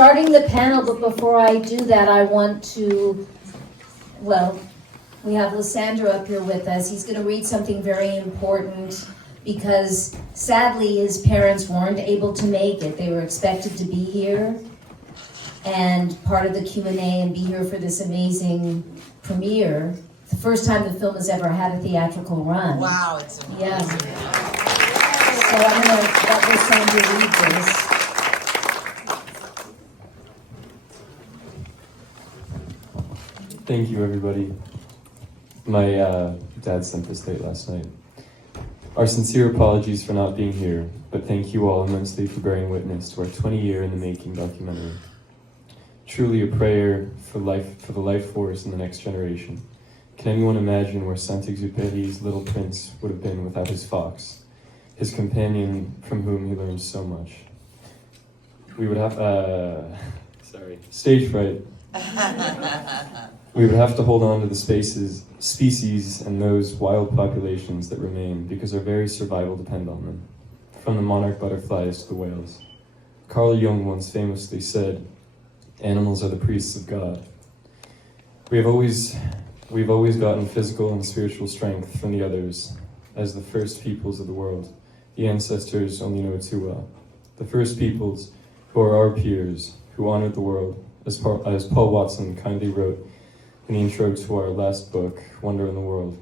starting the panel, but before I do that, I want to, well, we have Lysandro up here with us. He's going to read something very important because sadly his parents weren't able to make it. They were expected to be here and part of the Q&A and be here for this amazing premiere. The first time the film has ever had a theatrical run. Wow, it's amazing. Yeah. So I'm going to let Lysandro read this. Thank you, everybody. My dad sent this late last night. Our sincere apologies for not being here, but thank you all immensely for bearing witness to our 20-year-in-the-making documentary. Truly a prayer for the life force in the next generation. Can anyone imagine where Saint-Exupéry's Little Prince would have been without his fox, his companion from whom he learned so much? We would have, stage fright. We would have to hold on to the species and those wild populations that remain because our very survival depend on them, from the monarch butterflies to the whales. Carl Jung once famously said, "Animals are the priests of God." We've always gotten physical and spiritual strength from the others as the first peoples of the world. The ancestors only know it too well. The first peoples who are our peers, who honored the world, as Paul Watson kindly wrote in the intro to our last book, Wonder in the World,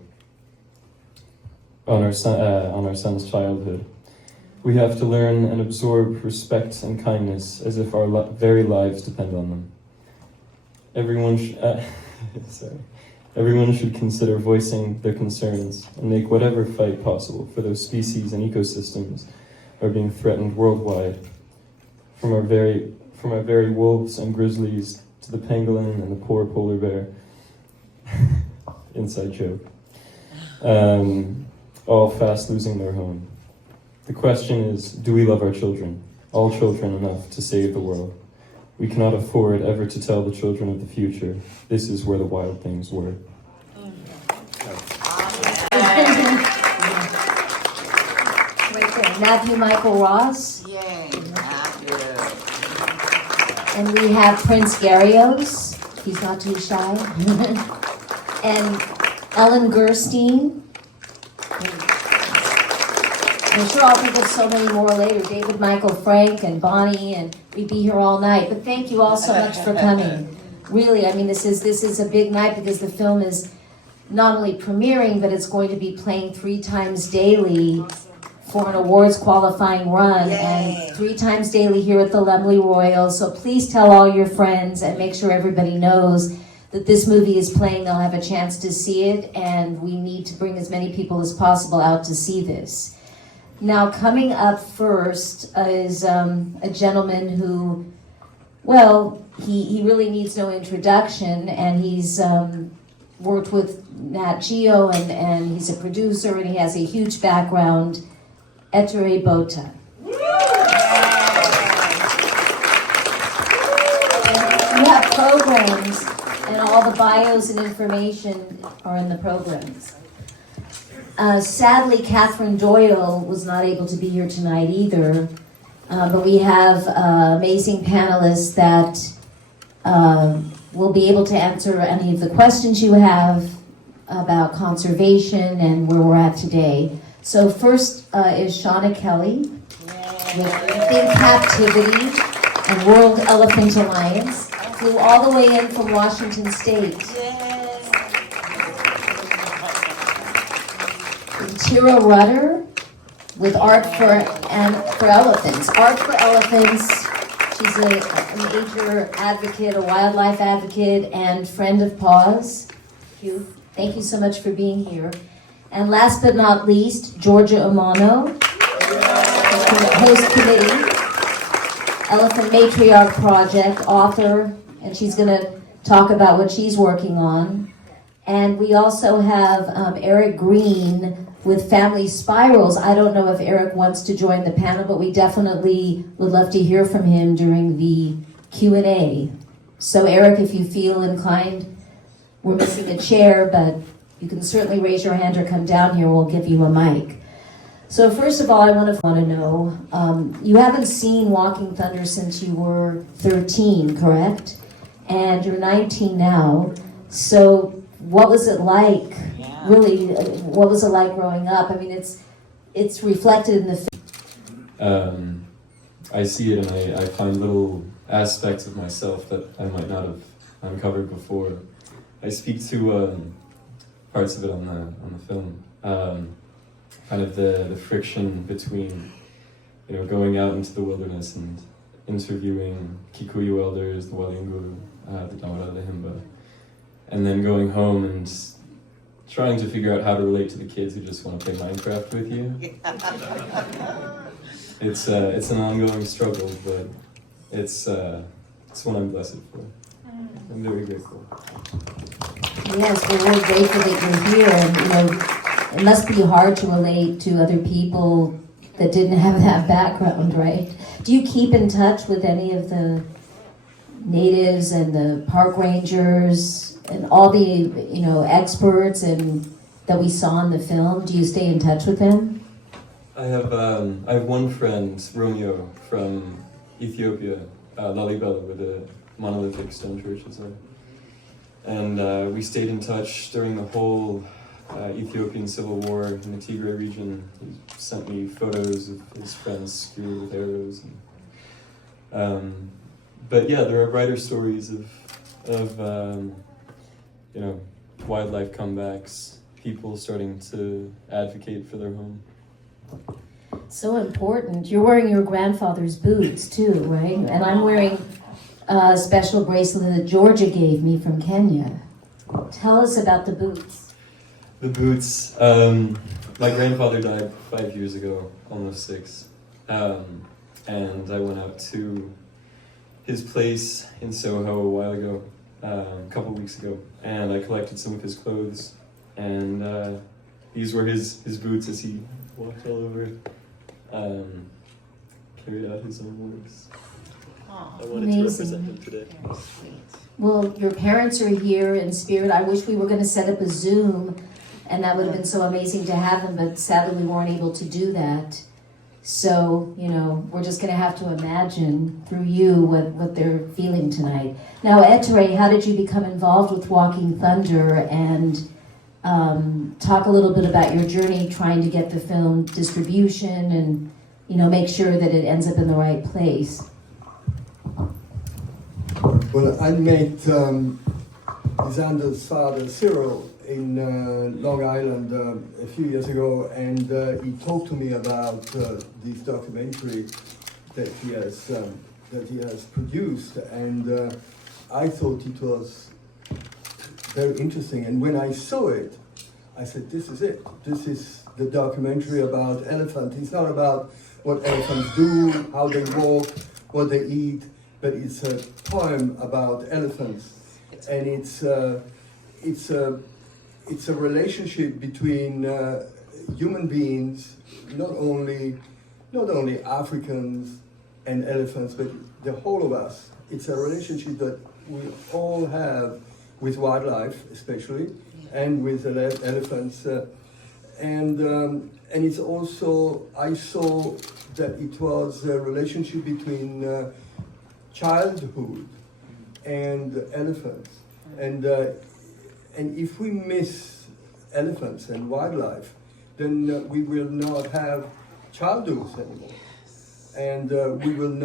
on our son's childhood. We have to learn and absorb respect and kindness as if our very lives depend on them. Everyone should consider voicing their concerns and make whatever fight possible for those species and ecosystems are being threatened worldwide, from our very wolves and grizzlies to the pangolin and the poor polar bear. Inside joke. All fast losing their home. The question is, do we love our children, all children, enough to save the world? We cannot afford ever to tell the children of the future, this is where the wild things were. Matthew Michael Ross. Yay, Matthew. And we have Prince Garrios. He's not too shy. And Ellen Gerstein. I'm sure I'll think of so many more later. David Michael Frank and Bonnie, and we'd be here all night. But thank you all so much for coming. Really, I mean, this is a big night because the film is not only premiering, but it's going to be playing 3 times daily for an awards qualifying run. Yay. And 3 times daily here at the Laemmle Royal. So please tell all your friends and make sure everybody knows that this movie is playing. They'll have a chance to see it, and we need to bring as many people as possible out to see this. Now, coming up first is a gentleman who, well, he really needs no introduction, and he's worked with Nat Geo, and he's a producer, and he has a huge background. Ettore Bota. We have programs, and all the bios and information are in the programs. Sadly, Catherine Doyle was not able to be here tonight either, but we have amazing panelists that will be able to answer any of the questions you have about conservation and where we're at today. So first is Shauna Kelly with In Captivity and World Elephant Alliance. Flew all the way in from Washington State. Tira Rudder with Art for Elephants. Art for Elephants. She's a major advocate, a wildlife advocate, and friend of PAWS. Thank you so much for being here. And last but not least, Georgia Umano, host committee, Elephant Matriarch Project, author, and she's going to talk about what she's working on. And we also have Eric Green with Family Spirals. I don't know if Eric wants to join the panel, but we definitely would love to hear from him during the Q&A. So Eric, if you feel inclined, we're missing a chair, but you can certainly raise your hand or come down here. We'll give you a mic. So first of all, I want to know, you haven't seen Walking Thunder since you were 13, correct? And you're 19 now. So what was it like, really, what was it like growing up? I mean, it's reflected in the film. I see it and I find little aspects of myself that I might not have uncovered before. I speak to parts of it on the film. Kind of the friction between, going out into the wilderness and interviewing Kikuyu elders, the Walinguru, the Damara, the Himba, and then going home and trying to figure out how to relate to the kids who just want to play Minecraft with you. It's an ongoing struggle, but it's one I'm blessed for. I'm very grateful. Yes, we're very grateful that you're here, and it must be hard to relate to other people that didn't have that background, right? Do you keep in touch with any of the natives and the park rangers and all the experts and that we saw in the film? Do you stay in touch with them? I have one friend, Romeo, from Ethiopia, Lalibela, where the monolithic stone churches are. And we stayed in touch during the whole Ethiopian civil war in the Tigray region. He sent me photos of his friends speared with arrows. But yeah, there are brighter stories of wildlife comebacks, people starting to advocate for their home. So important. You're wearing your grandfather's boots too, right? And I'm wearing a special bracelet that Georgia gave me from Kenya. Tell us about the boots. The boots. My grandfather died 5 years ago, almost 6. And I went out to his place in Soho a while ago, a couple weeks ago, and I collected some of his clothes. And these were his boots as he walked all over, carried out his own works. I wanted to represent him today. Well, your parents are here in spirit. I wish we were going to set up a Zoom, and that would have been so amazing to have them, but sadly we weren't able to do that. So, we're just going to have to imagine through you what they're feeling tonight. Now, Etere, how did you become involved with Walking Thunder, and talk a little bit about your journey trying to get the film distribution and, make sure that it ends up in the right place? Well, I met Xander's father, Cyril, in Long Island a few years ago, and he talked to me about this documentary that he has produced, and I thought it was very interesting. And when I saw it, I said, "This is it. This is the documentary about elephants. It's not about what elephants do, how they walk, what they eat." But it's a poem about elephants, and it's a relationship between human beings, not only Africans and elephants, but the whole of us. It's a relationship that we all have with wildlife, especially, and with elephants, and it's also, I saw that it was a relationship between childhood and elephants, and if we miss elephants and wildlife, then we will not have childhoods anymore, and we will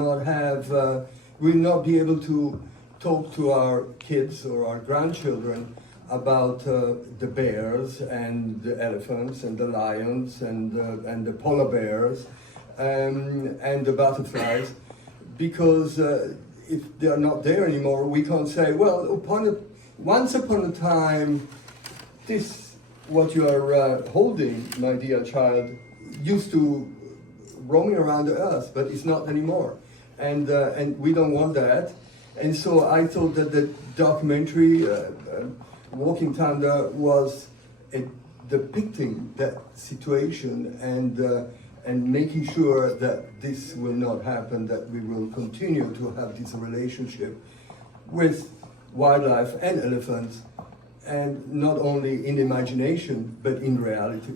not be able to talk to our kids or our grandchildren about the bears and the elephants and the lions and the polar bears and the butterflies. Because if they're not there anymore, we can't say, well, once upon a time, this, what you are holding, my dear child, used to roaming around the earth, but it's not anymore. And we don't want that. And so I thought that the documentary, Walking Thunder, was depicting that situation and making sure that this will not happen, that we will continue to have this relationship with wildlife and elephants, and not only in imagination, but in reality.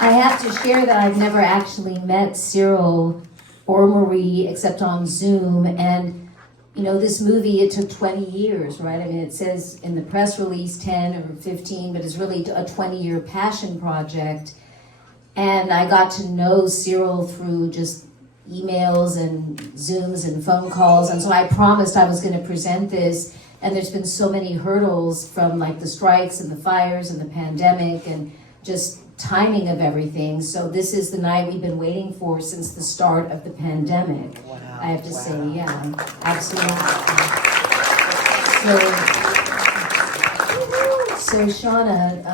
I have to share that I've never actually met Cyril or Marie except on Zoom, and you know, this movie, it took 20 years, right? I mean, it says in the press release 10 or 15, but it's really a 20-year passion project. And I got to know Cyril through just emails and Zooms and phone calls, and so I promised I was going to present this, and there's been so many hurdles from like the strikes and the fires and the pandemic and just timing of everything. So this is the night we've been waiting for since the start of the pandemic. Wow. I have to say, yeah, absolutely. So Shauna,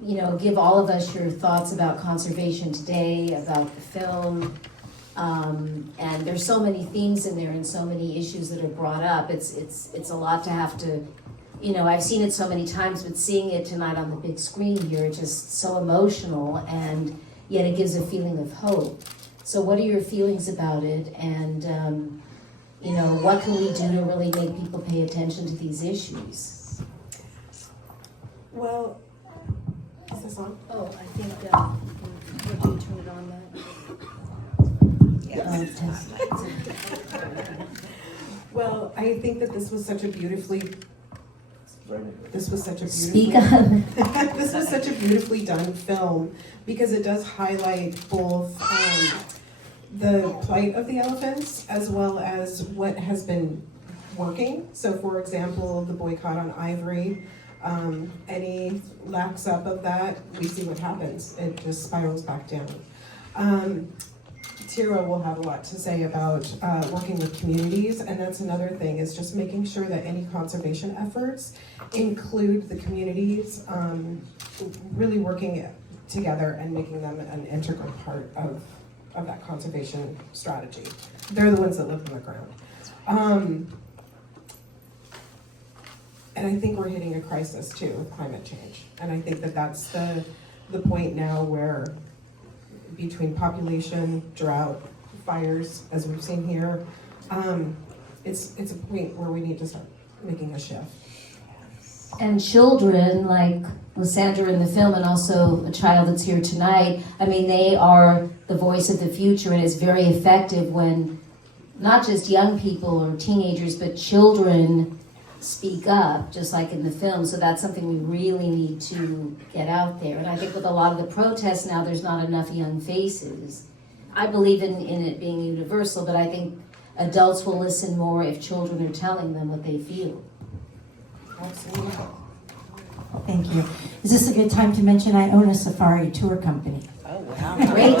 you know, give all of us your thoughts about conservation today, about the film, and there's so many themes in there and so many issues that are brought up. It's a lot to have to, you know, I've seen it so many times, but seeing it tonight on the big screen here, it's just so emotional, and yet it gives a feeling of hope. So what are your feelings about it, and you know, what can we do to really make people pay attention to these issues? Well, is this on? Oh, I think, would you turn it on then? Well, I think that this was such a beautifully Speak on. this was such a beautifully done film, because it does highlight both the plight of the elephants as well as what has been working. So for example, the boycott on ivory, any lax up of that, we see what happens. It just spirals back down. Tira will have a lot to say about working with communities, and that's another thing, is just making sure that any conservation efforts include the communities, really working together and making them an integral part of that conservation strategy. They're the ones that live on the ground. And I think we're hitting a crisis too with climate change. And I think that that's the point now where, between population, drought, fires, as we've seen here, it's a point where we need to start making a shift. And children, like Lysandra in the film, and also a child that's here tonight, I mean, they are the voice of the future, and it's very effective when not just young people or teenagers, but children speak up, just like in the film. So that's something we really need to get out there. And I think with a lot of the protests now, there's not enough young faces. I believe in it being universal, but I think adults will listen more if children are telling them what they feel. Absolutely. Thank you. Is this a good time to mention I own a safari tour company? Oh, wow. Great.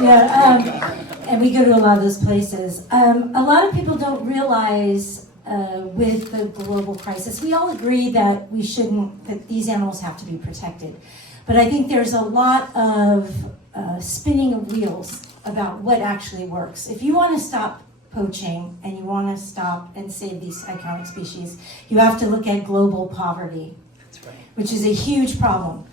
Yeah, and we go to a lot of those places. A lot of people don't realize with the global crisis, we all agree that that these animals have to be protected. But I think there's a lot of spinning of wheels about what actually works. If you want to stop poaching and you want to stop and save these iconic species, you have to look at global poverty, which is a huge problem.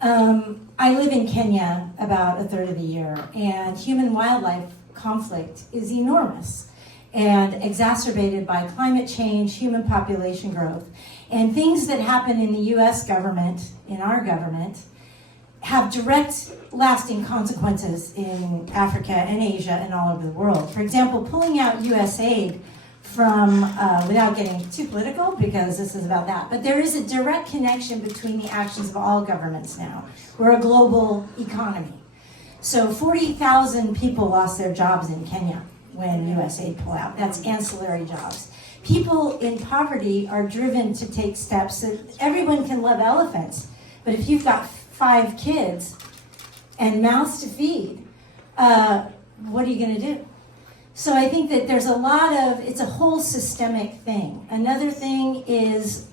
I live in Kenya about a third of the year, and human-wildlife conflict is enormous and exacerbated by climate change, human population growth, and things that happen in the US government, in our government, have direct lasting consequences in Africa and Asia and all over the world. For example, pulling out US aid from, without getting too political, because this is about that, but there is a direct connection between the actions of all governments now. We're a global economy. So 40,000 people lost their jobs in Kenya when US aid pulled out. That's ancillary jobs. People in poverty are driven to take steps that everyone can love elephants, but if you've got 5 kids and mouths to feed, what are you going to do? So I think that there's it's a whole systemic thing. Another thing is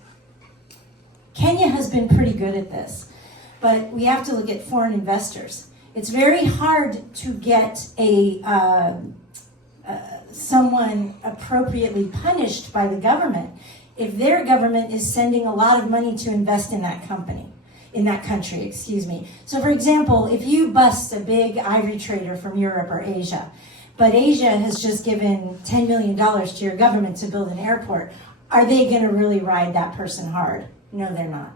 Kenya has been pretty good at this, but we have to look at foreign investors. It's very hard to get someone appropriately punished by the government if their government is sending a lot of money to invest in that country. So for example, if you bust a big ivory trader from Europe or Asia, but Asia has just given $10 million to your government to build an airport, are they going to really ride that person hard? No, they're not.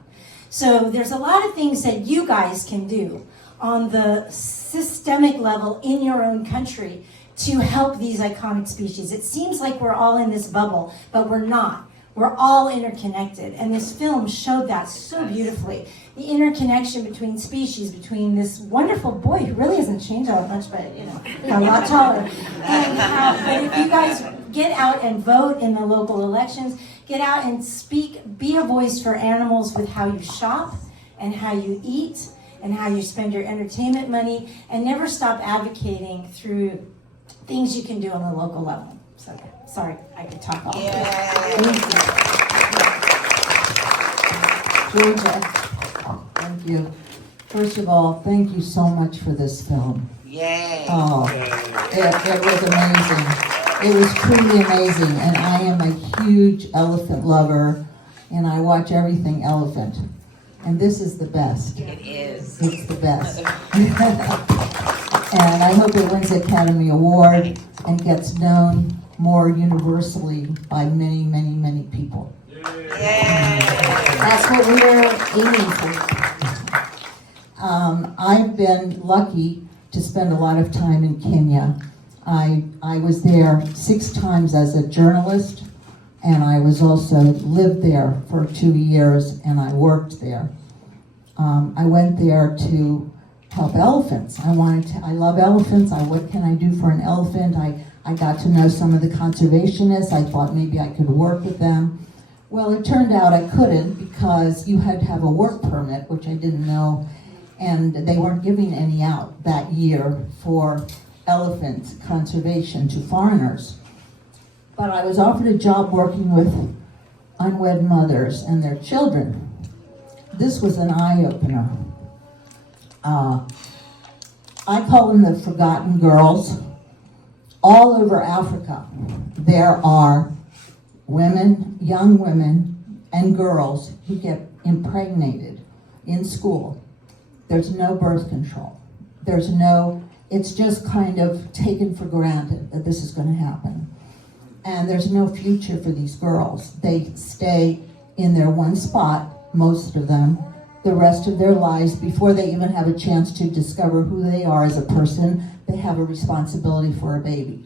So there's a lot of things that you guys can do on the systemic level in your own country to help these iconic species. It seems like we're all in this bubble, but we're not. We're all interconnected, and this film showed that so beautifully. The interconnection between species, between this wonderful boy who really hasn't changed all that much, but a lot taller. But if you guys get out and vote in the local elections, get out and speak, be a voice for animals with how you shop and how you eat and how you spend your entertainment money, and never stop advocating through things you can do on the local level. So, sorry, I could talk all day. Georgia, thank you. First of all, thank you so much for this film. Yay. Oh, it was amazing. It was truly amazing, and I am a huge elephant lover, and I watch everything elephant. And this is the best. It is. It's the best. And I hope it wins the Academy Award and gets known more universally by many, many, many people. Yay. That's what we're aiming for. I've been lucky to spend a lot of time in Kenya. I was there 6 times as a journalist, and I was also lived there for 2 years, and I worked there. I went there to help elephants. I love elephants. What can I do for an elephant? I got to know some of the conservationists. I thought maybe I could work with them. Well, it turned out I couldn't because you had to have a work permit, which I didn't know, and they weren't giving any out that year for elephant conservation to foreigners. But I was offered a job working with unwed mothers and their children. This was an eye-opener. I call them the forgotten girls. All over Africa, there are women, young women, and girls who get impregnated in school. There's no birth control. It's just kind of taken for granted that this is going to happen. And there's no future for these girls. They stay in their one spot, most of them, the rest of their lives. Before they even have a chance to discover who they are as a person, they have a responsibility for a baby.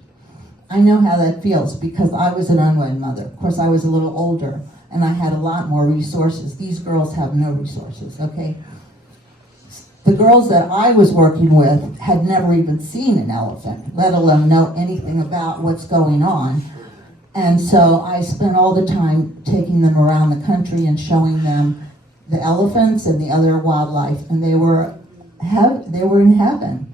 I know how that feels because I was an unwed mother. Of course, I was a little older and I had a lot more resources. These girls have no resources, okay? The girls that I was working with had never even seen an elephant, let alone know anything about what's going on. And so I spent all the time taking them around the country and showing them the elephants and the other wildlife, and they were in heaven.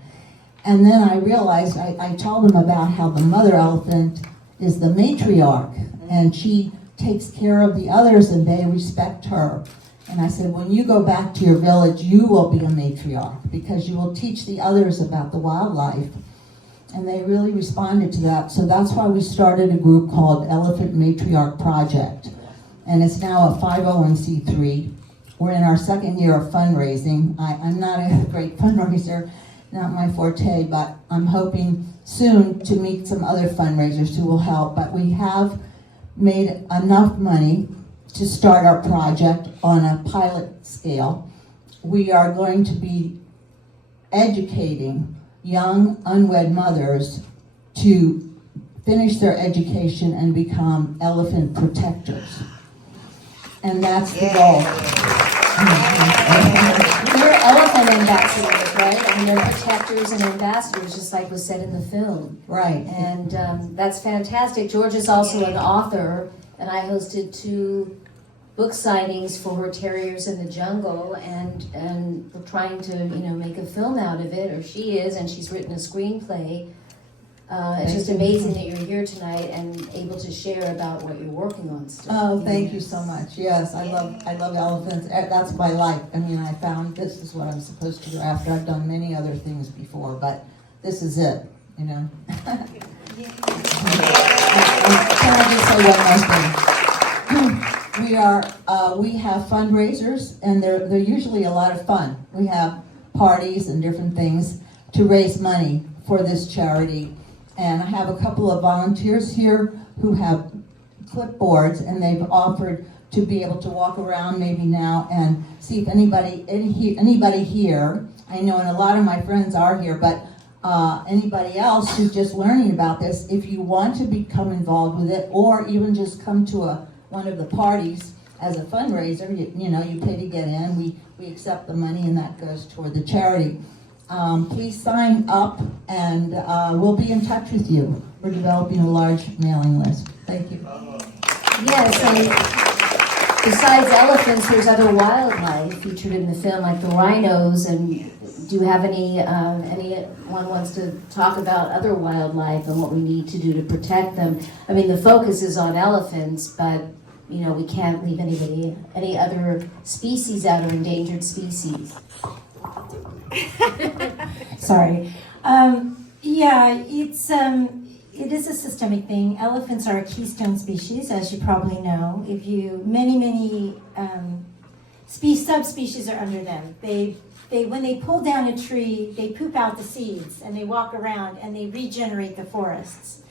And then I realized, I told them about how the mother elephant is the matriarch, and she takes care of the others and they respect her. And I said, when you go back to your village, you will be a matriarch because you will teach the others about the wildlife. And they really responded to that. So that's why we started a group called Elephant Matriarch Project. And it's now a 501c3. We're in our 2nd year of fundraising. I'm not a great fundraiser, not my forte, but I'm hoping soon to meet some other fundraisers who will help. But we have made enough money to start our project on a pilot scale. We are going to be educating young unwed mothers to finish their education and become elephant protectors. And that's the goal. They're elephant ambassadors, right? I mean, they're protectors and ambassadors, just like was said in the film. Right. And that's fantastic. George is also an author, and I hosted 2 book signings for her Terriers in the Jungle, and we're trying to, make a film out of it, or she is, and she's written a screenplay. It's just amazing that you're here tonight and able to share about what you're working on still. Oh, thank you so much. Yes, I love elephants. That's my life. I mean, I found this is what I'm supposed to go after. I've done many other things before, but this is it, Can I just say one more thing? We have fundraisers, and they're usually a lot of fun. We have parties and different things to raise money for this charity. And I have a couple of volunteers here who have clipboards, and they've offered to be able to walk around maybe now and see if anybody here I know, and a lot of my friends are here, but anybody else who's just learning about this, if you want to become involved with it, or even just come to one of the parties as a fundraiser, you pay to get in. We accept the money, and that goes toward the charity. Please sign up, and we'll be in touch with you. We're developing a large mailing list. Thank you. Yes, and besides elephants, there's other wildlife featured in the film, like the rhinos. And do you have anyone wants to talk about other wildlife and what we need to do to protect them? I mean, the focus is on elephants, but we can't leave any other species out, or endangered species. Sorry. Yeah, it is a systemic thing. Elephants are a keystone species, as you probably know. Many subspecies are under them. When they pull down a tree, they poop out the seeds, and they walk around and they regenerate the forests.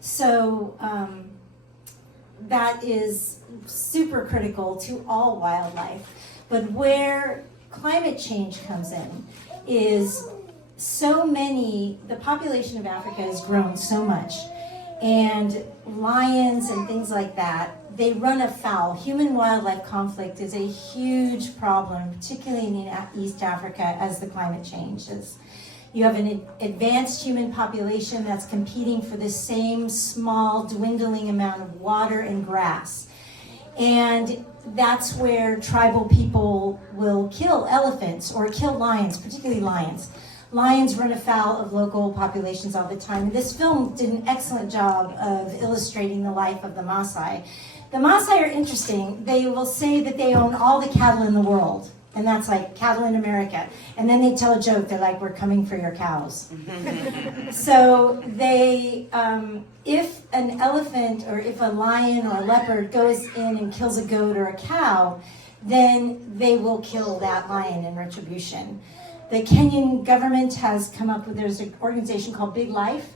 So that is super critical to all wildlife. But where climate change comes in is the population of Africa has grown so much, and lions and things like that, they run afoul. Human-wildlife conflict is a huge problem, particularly in East Africa, as the climate changes. You have an advanced human population that's competing for the same small, dwindling amount of water and grass. And that's where tribal people will kill elephants or kill lions, particularly lions. Lions run afoul of local populations all the time. This film did an excellent job of illustrating the life of the Maasai. The Maasai are interesting. They will say that they own all the cattle in the world, and that's like cattle in America. And then they tell a joke. They're like, "We're coming for your cows." So if an elephant or if a lion or a leopard goes in and kills a goat or a cow, then they will kill that lion in retribution. The Kenyan government has come up with, there's an organization called Big Life,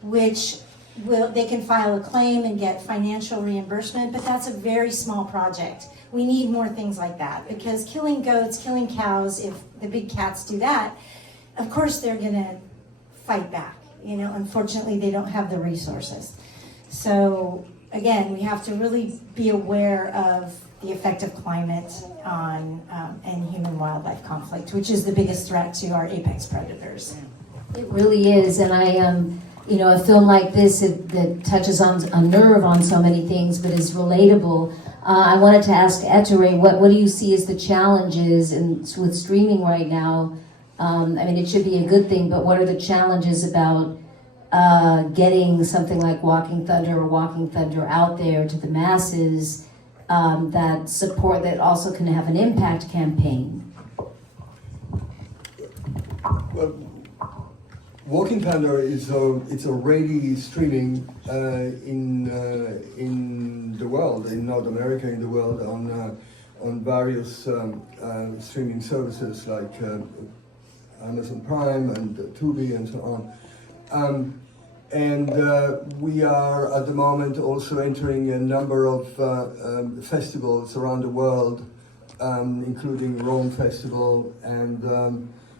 which they can file a claim and get financial reimbursement, but that's a very small project. We need more things like that, because killing goats, killing cows, if the big cats do that, of course they're gonna fight back. Unfortunately they don't have the resources. So again, we have to really be aware of the effect of climate on and human-wildlife conflict, which is the biggest threat to our apex predators. It really is, and a film like this that touches on a nerve on so many things, but is relatable. I wanted to ask Ettore, what do you see as the challenges with streaming right now? It should be a good thing, but what are the challenges about getting something like Walking Thunder out there to the masses? That also can have an impact campaign. Well, Walking Thunder it's already streaming in the world, in North America, in the world, on various streaming services like Amazon Prime and Tubi and so on. And we are at the moment also entering a number of festivals around the world, including Rome Festival, and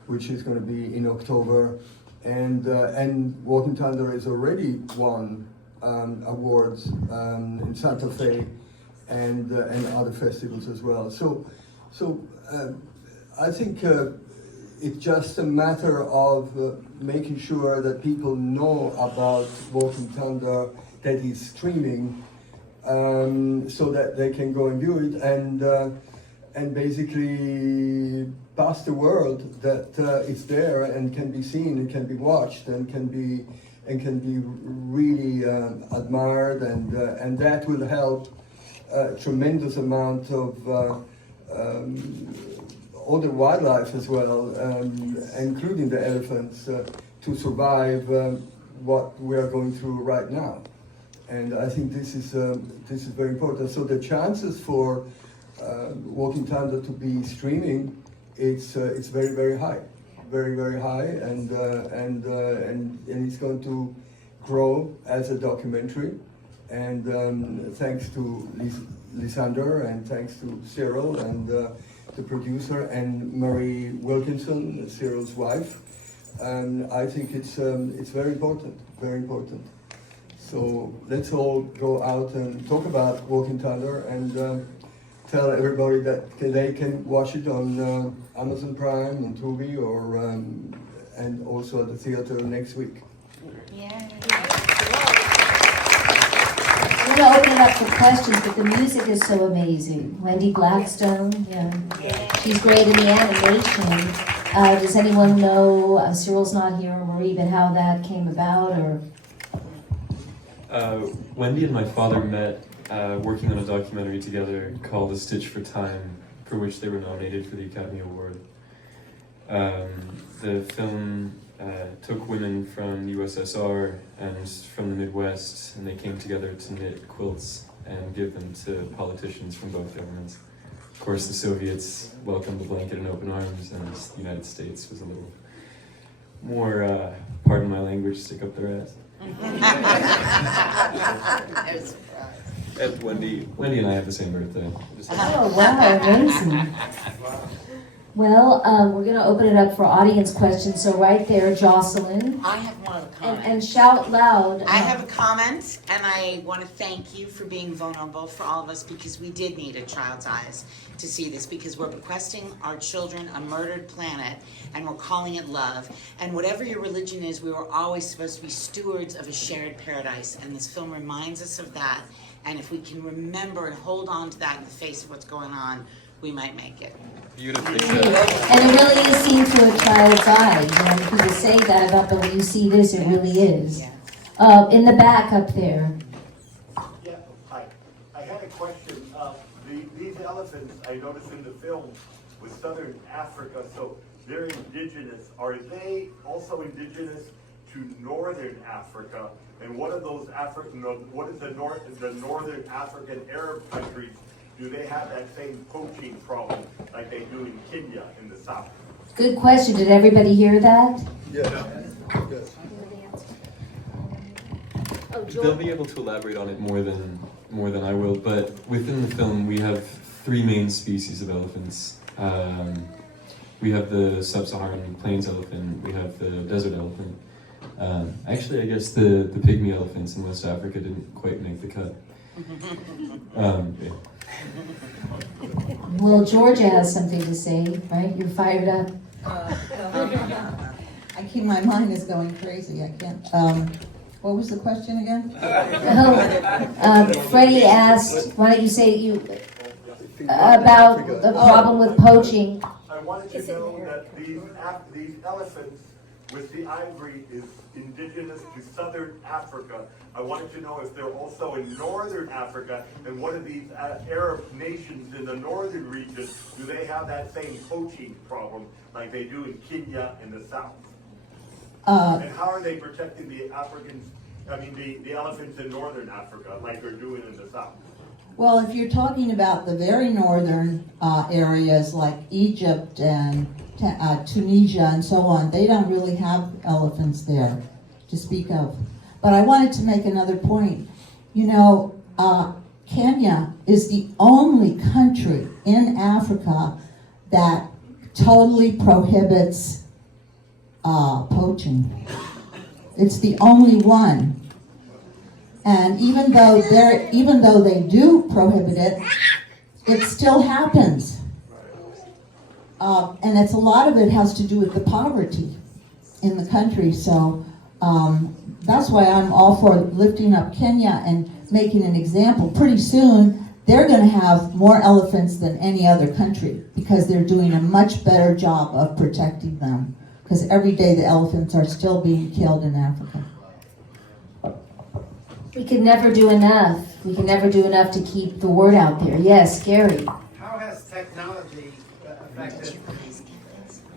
which is going to be in October. And Walking Thunder has already won awards in Santa Fe and other festivals as well. So I think it's just a matter of making sure that people know about Walking Thunder, that is streaming, so that they can go and view it and basically pass the word that it's there and can be seen and can be watched and can be really admired, and that will help a tremendous amount of other wildlife as well, including the elephants, to survive what we are going through right now. And I think this is very important. So the chances for Walking Thunder to be streaming, it's very, very high, very high, and it's going to grow as a documentary. And thanks to Lysander and thanks to Cyril and the producer, and Mary Wilkinson, Cyril's wife. And I think it's very important, very important. So let's all go out and talk about Walking Thunder and tell everybody that they can watch it on Amazon Prime, on Tubi, or and also at the theater next week. Yeah. I'm going to open it up for questions, but the music is so amazing. Wendy Blackstone, yeah. She's great in the animation. Does anyone know, Cyril's not here, or Marie, but how that came about, or? Wendy and my father met working on a documentary together called A Stitch for Time, for which they were nominated for the Academy Award. The film took women from the USSR and from the Midwest, and they came together to knit quilts and give them to politicians from both governments. Of course, the Soviets welcomed the blanket in open arms, and the United States was a little more, pardon my language, stick up their ass. And Wendy and I have the same birthday. Oh, wow, amazing. Well, we're going to open it up for audience questions. So right there, Jocelyn. I have one comment. And shout loud. I have a comment, and I want to thank you for being vulnerable for all of us, because we did need a child's eyes to see this, because we're requesting our children a murdered planet, and we're calling it love. And whatever your religion is, we were always supposed to be stewards of a shared paradise, and this film reminds us of that. And if we can remember and hold on to that in the face of what's going on, we might make it. Beautifully said. And it really is seen through a child's eye. You know, people say that about, but when you see this, it really is. Yeah. In the back up there. Yeah, hi. I had a question. These elephants, I noticed in the film, with Southern Africa, so they're indigenous. Are they also indigenous to Northern Africa? And what are those what is the Northern African Arab countries? Do they have that same poaching problem like they do in Kenya in the south? Good question. Did everybody hear that? Yeah. Yes. They'll be able to elaborate on it more than I will, but within the film we have three main species of elephants. We have the sub-Saharan plains elephant, we have the desert elephant. Actually, I guess the pygmy elephants in West Africa didn't quite make the cut. Yeah. Well, Georgia has something to say, right? You're fired up. My mind is going crazy. I can't. What was the question again? Freddie asked, why don't you say about the problem with poaching? I wanted to know that these elephants with the ivory is indigenous to Southern Africa. I wanted to know if they're also in Northern Africa, and what are these Arab nations in the northern region, do they have that same poaching problem like they do in Kenya in the south? And how are they protecting the elephants in Northern Africa like they're doing in the south? Well, if you're talking about the very northern areas like Egypt and Tunisia and so on, they don't really have elephants there to speak of. But I wanted to make another point. You know, Kenya is the only country in Africa that totally prohibits poaching. It's the only one. And even though they do prohibit it, it still happens. And it's a lot of it has to do with the poverty in the country. So that's why I'm all for lifting up Kenya and making an example. Pretty soon, they're going to have more elephants than any other country because they're doing a much better job of protecting them. Because every day the elephants are still being killed in Africa. We can never do enough. We can never do enough to keep the word out there. Yes, Gary. How has technology affected the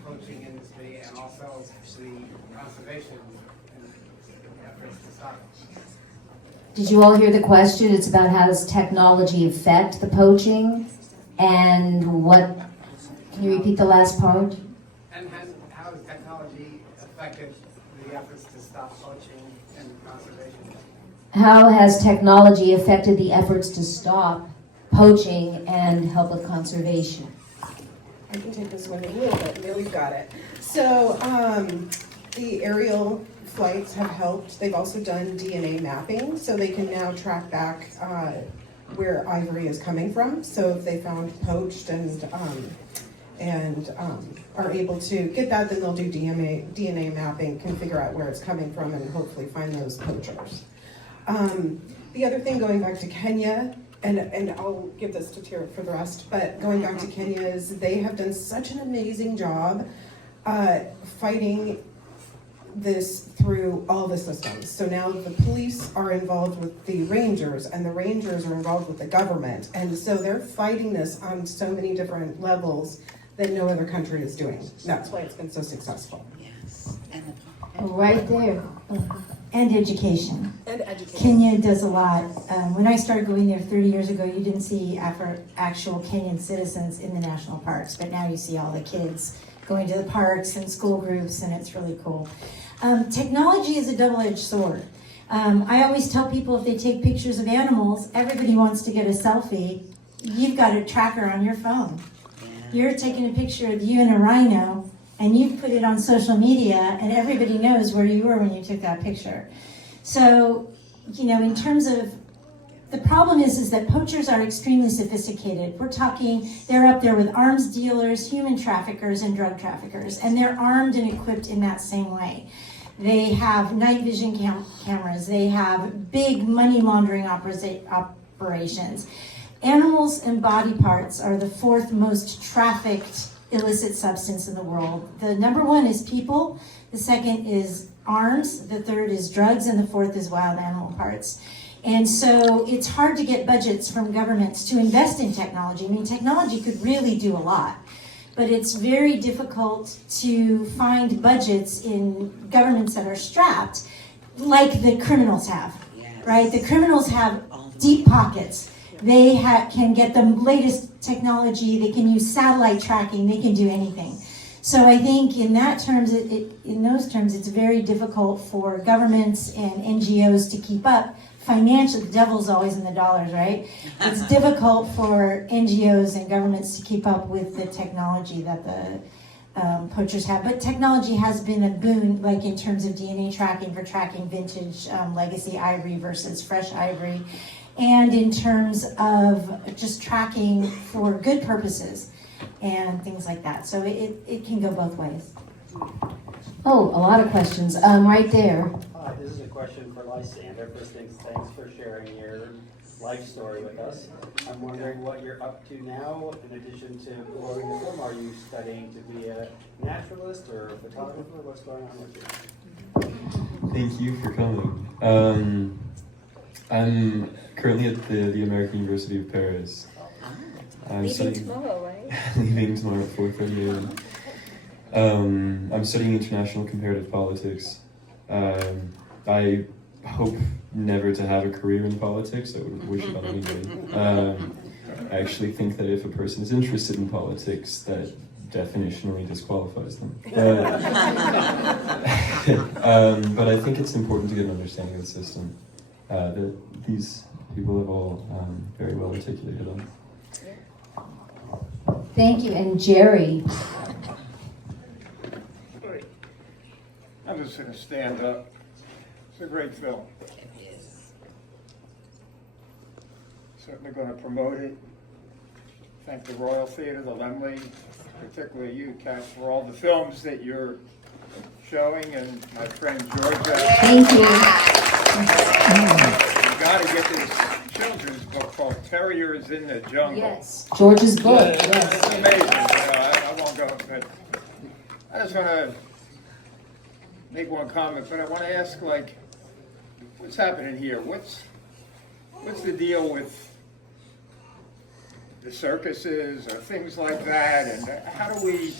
poaching industry and also the conservation efforts to stop it? Did you all hear the question? It's about how does technology affect the poaching and what, can you repeat the last part? And how has technology affected the efforts to stop poaching and conservation? How has technology affected the efforts to stop poaching and help with conservation? I can take this one a little bit. There, we've got it. So the aerial flights have helped. They've also done DNA mapping, so they can now track back where ivory is coming from. So if they found poached and are able to get that, then they'll do DNA mapping, can figure out where it's coming from, and hopefully find those poachers. The other thing, going back to Kenya, and I'll give this to Tira for the rest, but going back to Kenya, is they have done such an amazing job fighting this through all the systems. So now the police are involved with the rangers, and the rangers are involved with the government, and so they're fighting this on so many different levels that no other country is doing. That's why it's been so successful. Yes. And Right there. And education. And education. Kenya does a lot. When I started going there 30 years ago, you didn't see actual Kenyan citizens in the national parks, but now you see all the kids going to the parks and school groups, and it's really cool. Technology is a double-edged sword. I always tell people, if they take pictures of animals, everybody wants to get a selfie. You've got a tracker on your phone. You're taking a picture of you and a rhino, and you put it on social media, and everybody knows where you were when you took that picture. So, in terms of, the problem is that poachers are extremely sophisticated. We're talking, they're up there with arms dealers, human traffickers, and drug traffickers, and they're armed and equipped in that same way. They have night vision cameras. They have big money laundering operations. Animals and body parts are the fourth most trafficked illicit substance in the world. The number one is people, the second is arms, the third is drugs, and the fourth is wild animal parts. And so it's hard to get budgets from governments to invest in technology. I mean, technology could really do a lot, but it's very difficult to find budgets in governments that are strapped, like the criminals have, right? The criminals have deep pockets. They can get the latest technology. They can use satellite tracking. They can do anything. So I think in those terms, it's very difficult for governments and NGOs to keep up financially. The devil's always in the dollars, right? It's difficult for NGOs and governments to keep up with the technology that the poachers have. But technology has been a boon, like in terms of DNA tracking for tracking vintage legacy ivory versus fresh ivory, and in terms of just tracking for good purposes and things like that. So it can go both ways. Oh, a lot of questions. Right there. This is a question for Lysander. First things, thanks for sharing your life story with us. I'm wondering what you're up to now in addition to growing the film. Are you studying to be a naturalist or a photographer? What's going on with you? Thank you for coming. I'm currently at the American University of Paris. I'm Leaving tomorrow, right? Leaving tomorrow at 4:30 a.m. I'm studying international comparative politics. I hope never to have a career in politics. I would wish it on anybody. I actually think that if a person is interested in politics, that definitionally disqualifies them. But I think it's important to get an understanding of the system that these people have all very well articulated on. Thank you. And Jerry. I'm just going to stand up. It's a great film. it is. Certainly going to promote it. Thank the Royal Theatre, the Lemley, particularly you, Kat, for all the films that you're showing, and my friend Georgia. Thank you. You got to get this children's book called Terriers in the Jungle. Yes. George's book. It's Yes. amazing. I won't go, but I just want to make one comment, but I want to ask, like, what's happening here? What's the deal with the circuses or things like that, and how do we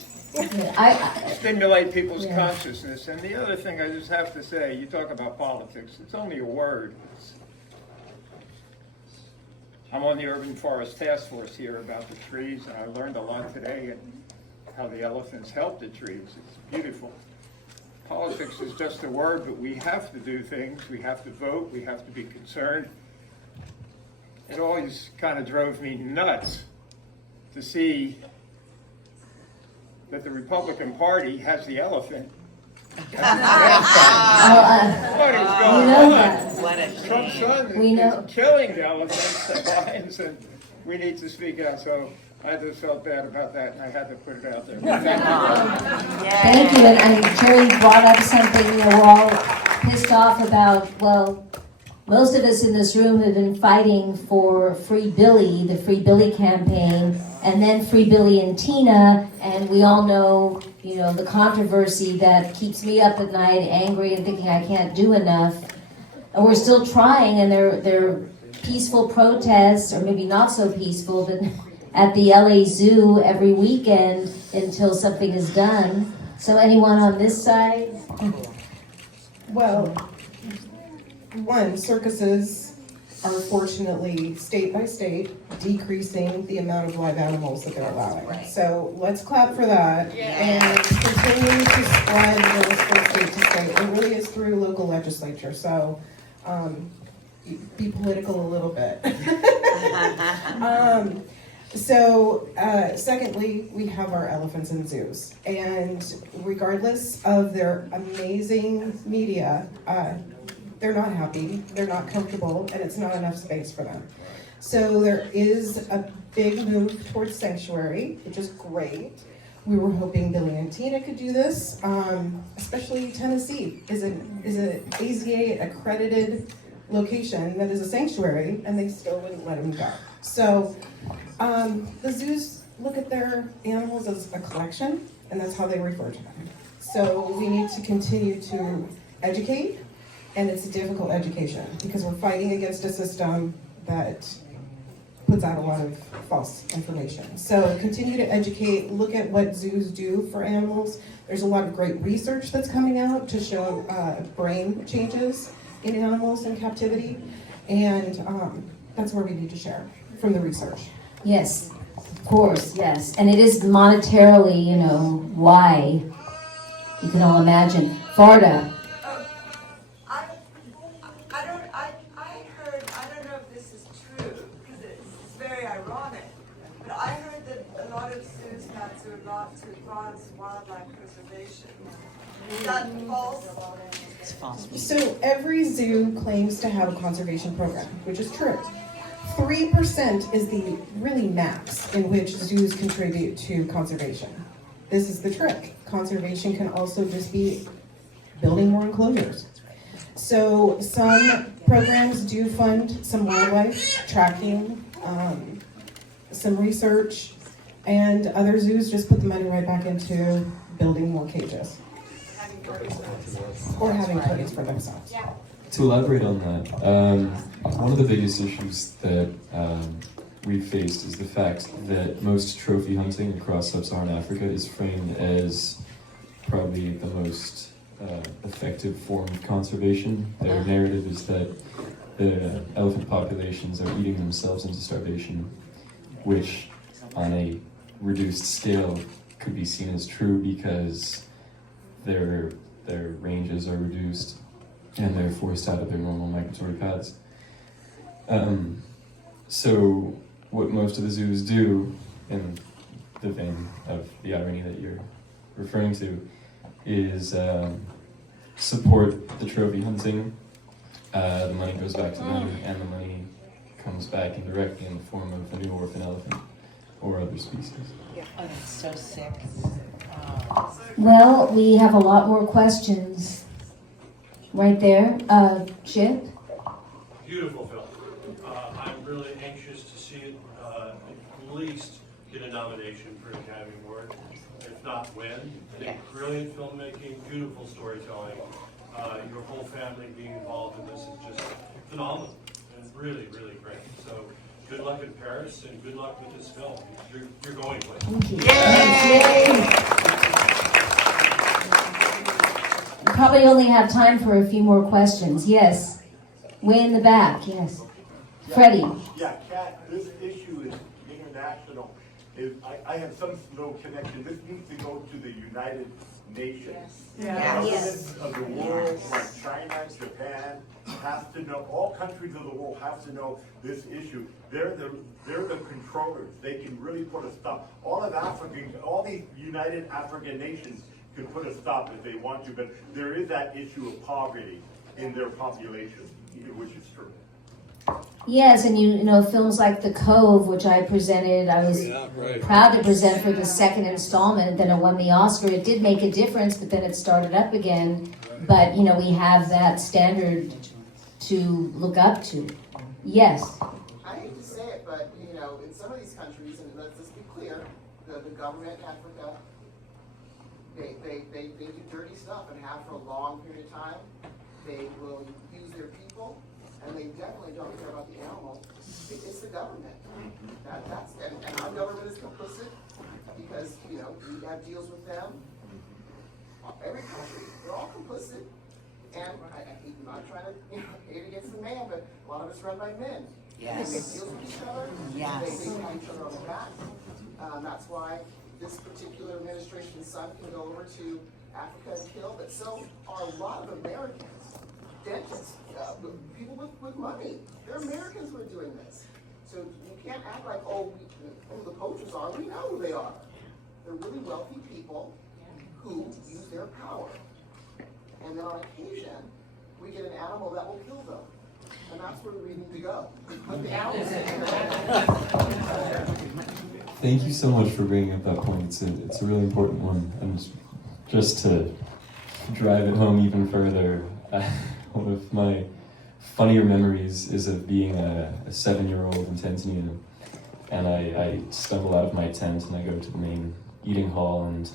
stimulate people's consciousness? And the other thing I just have to say, you talk about politics, it's only a word. I'm on the Urban Forest Task Force here about the trees, and I learned a lot today and how the elephants help the trees. It's beautiful. Politics is just a word, but we have to do things. We have to vote. We have to be concerned. It always kind of drove me nuts to see that the Republican Party has the elephant. What is You going know on? that. What a Trump's shame. son We know. is killing the elephants, the lions, and we need to speak out. So I just felt bad about that, and I had to put it out there. Thank you, and Jerry brought up something, we're all pissed off about, well, most of us in this room have been fighting for Free Billy, the Free Billy campaign, and then Free Billy and Tina, and we all know, the controversy that keeps me up at night, angry and thinking I can't do enough. And we're still trying, and they're peaceful protests, or maybe not so peaceful, but at the LA Zoo every weekend until something is done. So anyone on this side? Well, one, circuses are fortunately, state by state, decreasing the amount of live animals that they're allowing. Right. So let's clap for that and continue to spread this from state to state. It really is through local legislature, so be political a little bit. Secondly, we have our elephants in zoos, and regardless of their amazing media, they're not happy, they're not comfortable, and it's not enough space for them. So there is a big move towards sanctuary, which is great. We were hoping Billy and Tina could do this, especially Tennessee is an AZA accredited location that is a sanctuary, and they still wouldn't let them go. So the zoos look at their animals as a collection, and that's how they refer to them. So we need to continue to educate, and it's a difficult education because we're fighting against a system that puts out a lot of false information. So continue to educate, look at what zoos do for animals. There's a lot of great research that's coming out to show brain changes in animals in captivity, and that's where we need to share from the research. Yes, of course, yes. And it is monetarily, why. You can all imagine. Farda. I don't know if this is true, because it's very ironic, but I heard that a lot of zoos now do a lot to advance wildlife preservation. Is that false? It's false. So every zoo claims to have a conservation program, which is true. 3% is the really max in which zoos contribute to conservation. This is the trick. Conservation can also just be building more enclosures. So some programs do fund some wildlife tracking, some research, and other zoos just put the money right back into building more cages. Or having toys for themselves. To elaborate on that, one of the biggest issues that we've faced is the fact that most trophy hunting across sub-Saharan Africa is framed as probably the most effective form of conservation. Their narrative is that the elephant populations are eating themselves into starvation, which on a reduced scale could be seen as true because their ranges are reduced and they're forced out of their normal migratory paths. So what most of the zoos do, in the vein of the irony that you're referring to, is support the trophy hunting. The money goes back to them, and the money comes back indirectly in the form of a new orphan elephant or other species. Oh, that's so sick. Well, we have a lot more questions. Right there. Chip? Beautiful film. I'm really anxious to see it at least get a nomination for an Academy Award, if not win. I think brilliant filmmaking, beautiful storytelling. Your whole family being involved in this is just phenomenal and really, really great. So good luck in Paris and good luck with this film. You're going places. Thank you. Yay! We probably only have time for a few more questions. Yes. Way in the back. Yes. Freddie. Yeah, Kat, this issue is international. I have some little connection. This needs to go to the United Nations. Yes. Governments of the world, like China, Japan, has to know, all countries of the world have to know this issue. They're the controllers. They can really put a stop. All these United African nations can put a stop if they want to, but there is that issue of poverty in their population, which is true. Yes, and you know, films like The Cove, which I presented, I was proud to present for the second installment, then it won the Oscar. It did make a difference, but then it started up again. But, you know, we have that standard to look up to. Yes. I hate to say it, but, you know, in some of these countries, and let's just be clear, the government in Africa, they do dirty stuff and have for a long period of time. They will use their people, and they definitely don't care about the animal. It's the government. And our government is complicit because, you know, we have deals with them. Every country, they're all complicit. And I'm not trying to, you know, hate against the man, but a lot of it's run by men. Yes. They make deals with each other. Yes. They pat each other on the back. That's why this particular administration's son can go over to Africa and kill, but so are a lot of Americans. Dentists, people with money. They're Americans who are doing this. So you can't act like, oh, who the poachers are. We know who they are. They're really wealthy people who use their power. And then on occasion, we get an animal that will kill them. And that's where we need to go. Put the animals in. Thank you so much for bringing up that point. It's a really important one. And just to drive it home even further, one of my funnier memories is of being a 7-year-old in Tanzania. And I stumble out of my tent and I go to the main eating hall and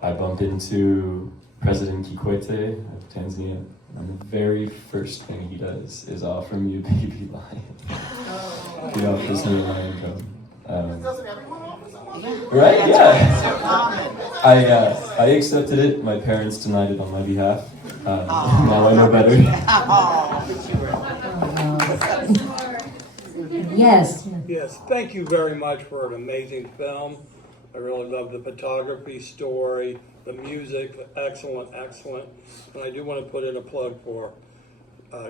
I bump into President Kikwete of Tanzania. And the very first thing he does is offer me a baby lion. He offers me a lion cub. Doesn't everyone offer someone? Right? Yeah. I accepted it. My parents denied it on my behalf. Now I know better. Yes. Yes, thank you very much for an amazing film. I really love the photography, story, the music, excellent. And I do want to put in a plug for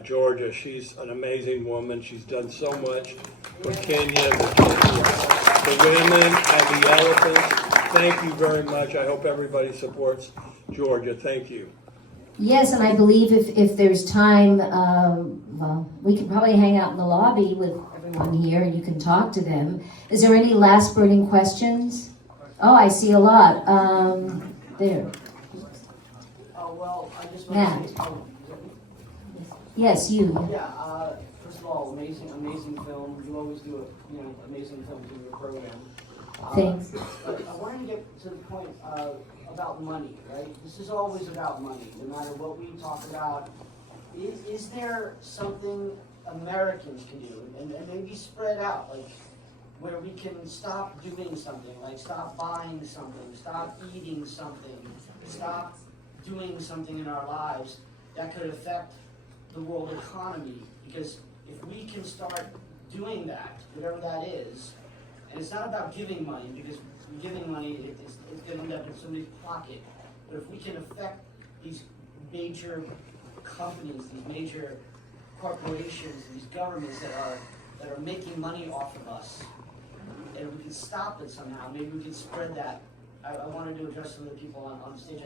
Georgia. She's an amazing woman. She's done so much for Kenya, the women, and the elephants. Thank you very much. I hope everybody supports Georgia. Thank you. Yes, and I believe if there's time, well, we could probably hang out in the lobby with everyone here and you can talk to them. Is there any last burning questions? Oh, I see a lot. There. Oh, well, I just Matt. want to say, Yes, you. yeah, first of all, amazing film. You always do amazing films in your program. Thanks. But I wanted to get to the point about money, right? This is always about money, no matter what we talk about. Is there something Americans can do, and maybe spread out, like where we can stop doing something, like stop buying something, stop eating something, stop doing something in our lives that could affect the world economy? Because if we can start doing that, whatever that is, and it's not about giving money, because giving money it's going to end up in somebody's pocket, but if we can affect these major companies, these major corporations, these governments that are making money off of us, and if we can stop it somehow, maybe we can spread that. I wanted to address some of the people on the stage.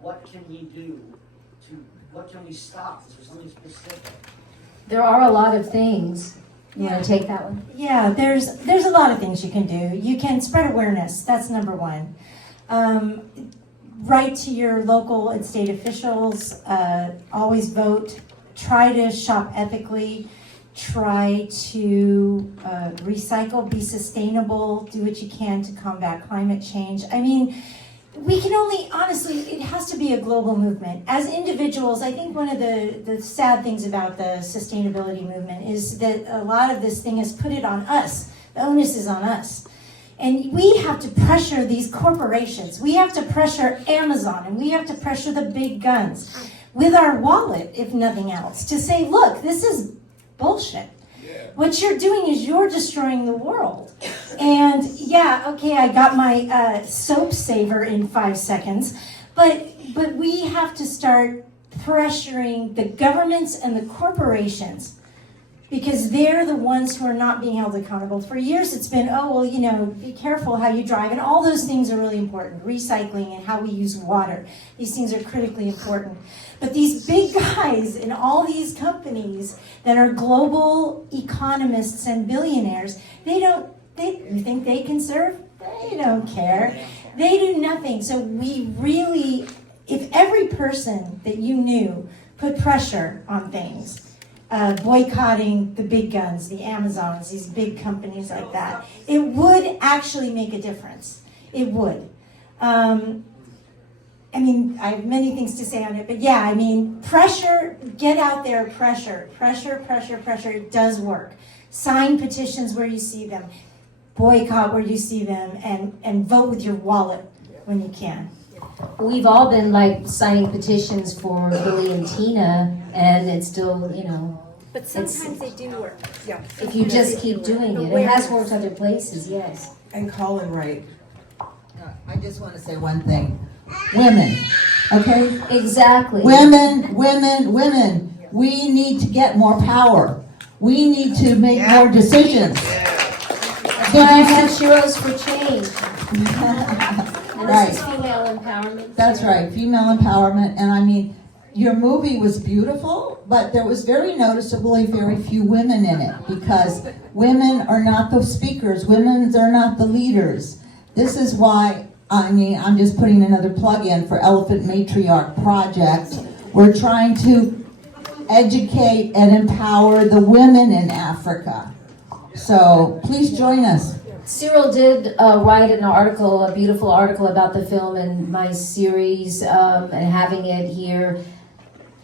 What can we do what can we stop? Is there something specific? There are a lot of things. You want to take that one? Yeah, there's a lot of things you can do. You can spread awareness. That's number one. Write to your local and state officials. Always vote. Try to shop ethically. Try to recycle. Be sustainable. Do what you can to combat climate change. I mean, we can only, honestly, it has to be a global movement. As individuals, I think one of the sad things about the sustainability movement is that a lot of this thing is put it on us. The onus is on us. And we have to pressure these corporations. We have to pressure Amazon, and we have to pressure the big guns with our wallet, if nothing else, to say, look, this is bullshit. What you're doing is you're destroying the world. And yeah, okay, I got my soap saver in 5 seconds, but we have to start pressuring the governments and the corporations because they're the ones who are not being held accountable. For years it's been, oh, well, you know, be careful how you drive, and all those things are really important. Recycling and how we use water. These things are critically important. But these big guys in all these companies that are global economists and billionaires, you think they can serve? They don't care. They do nothing. So we really, if every person that you knew put pressure on things, boycotting the big guns, the Amazons, these big companies like that, it would actually make a difference. It would. I mean, I have many things to say on it, but yeah, I mean, pressure, get out there, pressure. It does work. Sign petitions where you see them. Boycott where you see them, and vote with your wallet when you can. We've all been like signing petitions for Billy and Tina, and it's still, you know. But sometimes they do work. Yeah. If you just keep doing it. It has worked other places, yes. And Colin Wright. I just want to say one thing. Women, okay? Exactly. Women. We need to get more power. We need to make more decisions. That's why I have Heroes for Change. And this is female empowerment. That's right, female empowerment. And I mean, your movie was beautiful, but there was very noticeably very few women in it because women are not the speakers. Women are not the leaders. This is why, I mean, I'm just putting another plug in for Elephant Matriarch Project. We're trying to educate and empower the women in Africa. So please join us. Cyril did write an article, a beautiful article about the film in my series, and having it here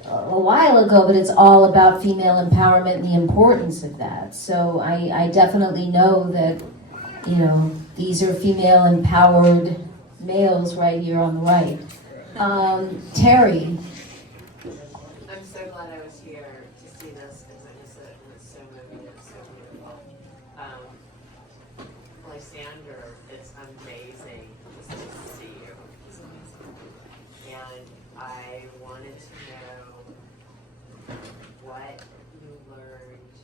a while ago, but it's all about female empowerment and the importance of that. So I definitely know that, you know, these are female empowered males right here on the right. Terry. I'm so glad I was here to see this and witness it, and it's so moving and it's so beautiful. Lysander, it's amazing just to see you. And I wanted to know what you learned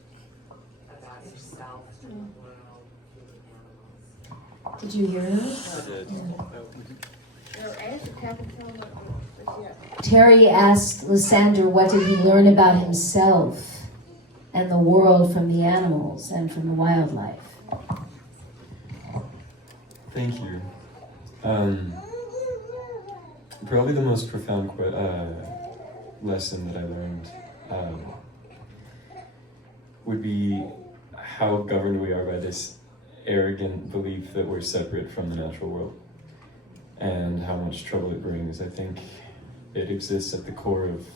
about yourself and the world through the animals. Did you hear those? I did. Terry asked Lysander what did he learn about himself and the world from the animals and from the wildlife. Thank you. Probably the most profound lesson that I learned would be how governed we are by this arrogant belief that we're separate from the natural world and how much trouble it brings. I think it exists at the core of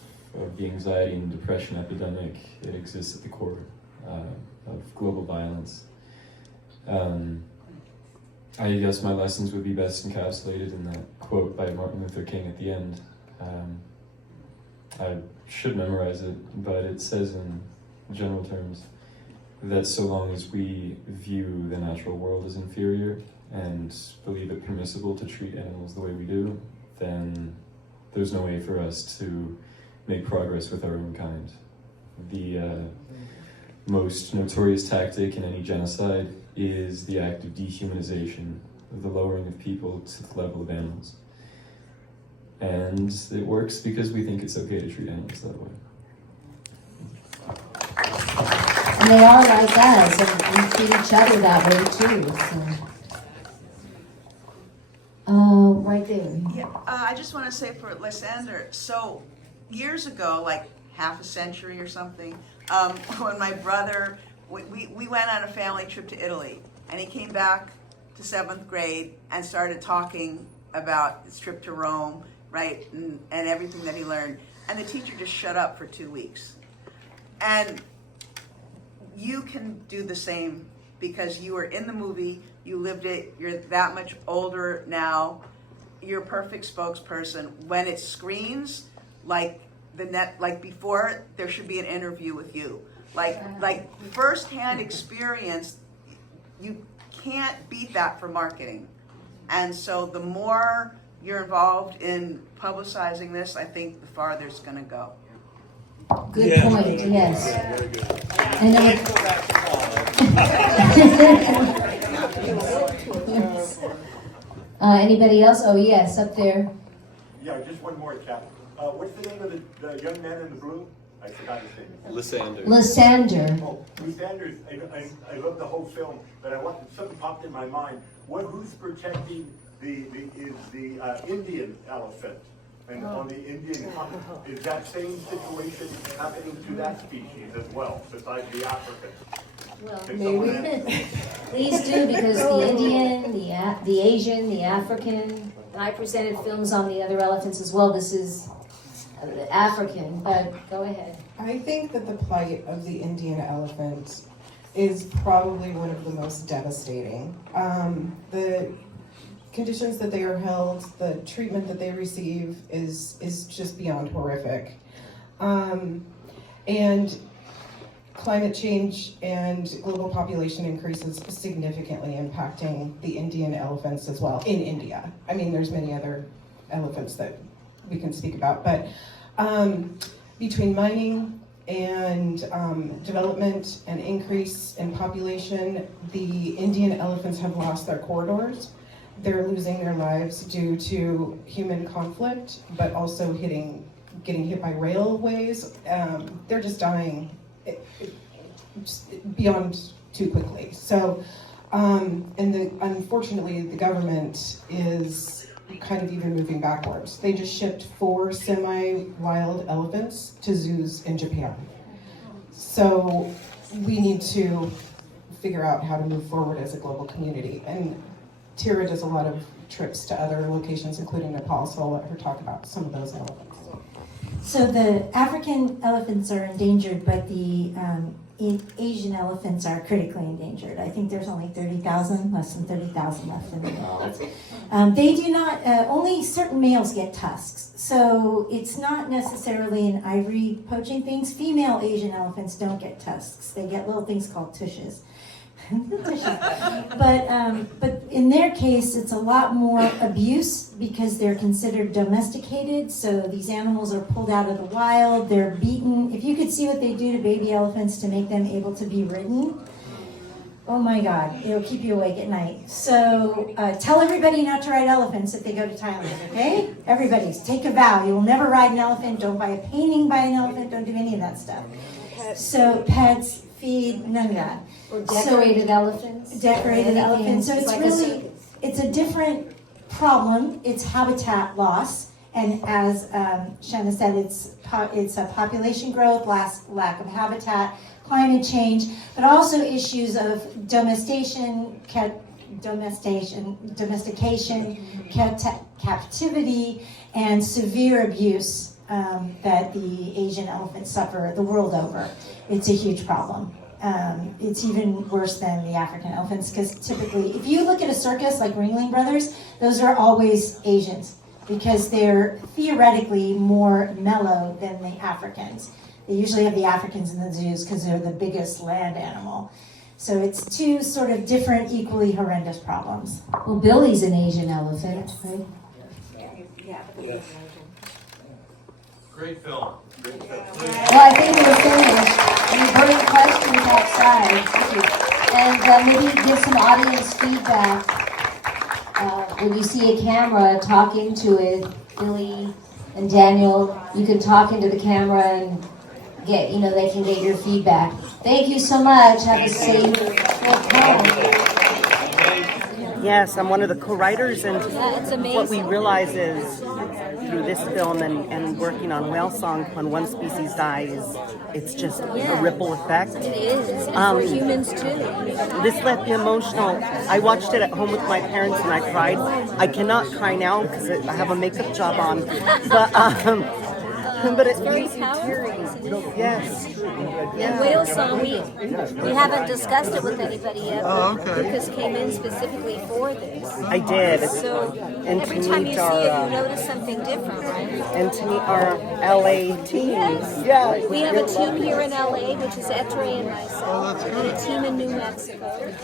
the anxiety and depression epidemic. It exists at the core of global violence. I guess my lessons would be best encapsulated in that quote by Martin Luther King at the end. I should memorize it, but it says in general terms that so long as we view the natural world as inferior and believe it permissible to treat animals the way we do, then there's no way for us to make progress with our own kind. The most notorious tactic in any genocide is the act of dehumanization, of the lowering of people to the level of animals. And it works because we think it's okay to treat animals that way. And they are like us, and we treat each other that way too. So. Right there. Yeah, I just want to say for Lysander, so years ago, like half a century or something, when my brother, we went on a family trip to Italy, and he came back to 7th grade and started talking about his trip to Rome, right, and everything that he learned. And the teacher just shut up for 2 weeks. And you can do the same because you were in the movie, you lived it, you're that much older now, you're a perfect spokesperson. When it screens, like before, there should be an interview with you. Like firsthand experience, you can't beat that for marketing. And so the more you're involved in publicizing this, I think the farther it's going to go. Good point, yes. Very good. And anybody else? Oh, yes, up there. Yeah, just one more, Cap. What's the name of the young man in the blue? I forgot his name. Lysander. Oh, Lysander. I love the whole film, but something popped in my mind. Who's protecting the Indian elephant? And on the Indian continent, is that same situation happening to that species as well, besides the African? Well, Can someone answer? Please do, because the Indian, the Asian, the African, and I presented films on the other elephants as well. This is African, but go ahead. I think that the plight of the Indian elephant is probably one of the most devastating. The conditions that they are held, the treatment that they receive is just beyond horrific. And climate change and global population increases significantly impacting the Indian elephants as well in India. I mean, there's many other elephants that we can speak about, but between mining and development and increase in population, the Indian elephants have lost their corridors. They're losing their lives due to human conflict, but also getting hit by railways. They're just dying beyond too quickly. So, unfortunately, the government is kind of even moving backwards. They just shipped 4 semi-wild elephants to zoos in Japan. So we need to figure out how to move forward as a global community. And Tira does a lot of trips to other locations, including Nepal, so I'll let her talk about some of those elephants. So the African elephants are endangered, but the Asian elephants are critically endangered. I think there's only 30,000, less than 30,000 left in the world. They do not, only certain males get tusks. So it's not necessarily an ivory poaching things. Female Asian elephants don't get tusks. They get little things called tushes. But in their case, it's a lot more abuse because they're considered domesticated. So these animals are pulled out of the wild, they're beaten. If you could see what they do to baby elephants to make them able to be ridden, oh my God, it'll keep you awake at night. So tell everybody not to ride elephants if they go to Thailand, okay? Everybody, take a vow. You will never ride an elephant. Don't buy a painting by an elephant. Don't do any of that stuff. So pets, feed, none of that. Or decorated elephants. Decorated elephants. So it's like really, it's a different problem. It's habitat loss. And as Shanna said, it's a population growth, lack of habitat, climate change, but also issues of domestication, captivity, and severe abuse that the Asian elephants suffer the world over. It's a huge problem. It's even worse than the African elephants because typically, if you look at a circus like Ringling Brothers, those are always Asians because they're theoretically more mellow than the Africans. They usually have the Africans in the zoos because they're the biggest land animal. So it's two sort of different, equally horrendous problems. Well, Billy's an Asian elephant, right? Great film. Great film. Well, I think we're finished. Any burning questions outside? And maybe give some audience feedback. When you see a camera, talk into it. Billy and Daniel, you can talk into the camera and get, they can get your feedback. Thank you so much. Have a safe trip home. Yes, I'm one of the co-writers, and what we realize is through this film and working on whale song, when one species dies, it's just a ripple effect. It is, and for humans too. This left me emotional. I watched it at home with my parents and I cried. I cannot cry now because I have a makeup job on, but it's very powerful. Yes. And whale song, we haven't discussed it with anybody yet, but Lucas came in specifically for this. I did. So and every to time meet you see our, it, you notice something different, right? and to meet our LA team. Yeah. We have a team here in LA, which is Etre and myself, and a team in New Mexico.